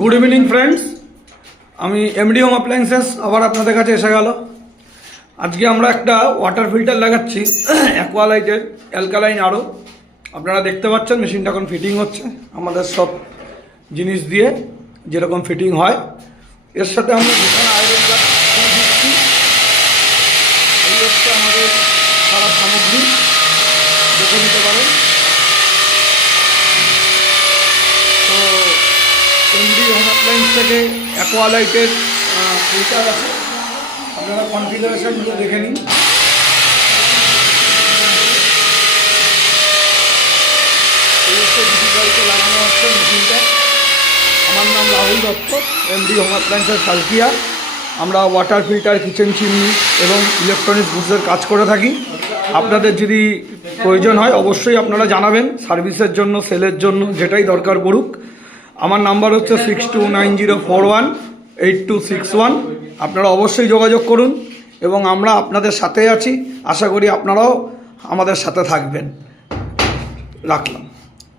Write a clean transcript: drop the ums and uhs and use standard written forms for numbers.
Good evening friends আমি MD home appliances আবার আপনাদের কাছে এসে গেল। আজকে আমরা একটা ওয়াটার ফিল্টার লাগাচ্ছি অ্যাকোয়ালাইটের অ্যালকালাইন আরও। আপনারা দেখতে পাচ্ছেন মেশিনটা এখন ফিটিং হচ্ছে আমাদের সব জিনিস দিয়ে যেরকম ফিটিং হয়। এর সাথে আমরা যেখানে আয়রন দিচ্ছি এই হচ্ছে আমাদের সারা সামগ্রী, দেখে নিতে পারেন। তো এমডি হোম অ্যাপ্লায়েন্স থেকে অ্যাকোয়ালাইটের ফিল্টার আছে, আপনারা কনফিগারেশনগুলো দেখে নিন। এই হচ্ছে ডিজিটালকে লাগানো হচ্ছে মেশিনটা। আমার নাম রাহুল দত্ত, এমডি হোম অ্যাপ্লায়েন্সের সালকিয়া। আমরা ওয়াটার ফিল্টার, কিচেন চিমনি এবং ইলেকট্রনিক্স গুডসের কাজ করে থাকি। আপনাদের যদি প্রয়োজন হয় অবশ্যই আপনারা জানাবেন, সার্ভিসের জন্য, সেলের জন্য, যেটাই দরকার পড়ুক। আমার নাম্বার হচ্ছে 6290418261। আপনারা অবশ্যই যোগাযোগ করুন এবং আমরা আপনাদের সাথে আছি। আশা করি আপনারাও আমাদের সাথে থাকবেন। রাখলাম।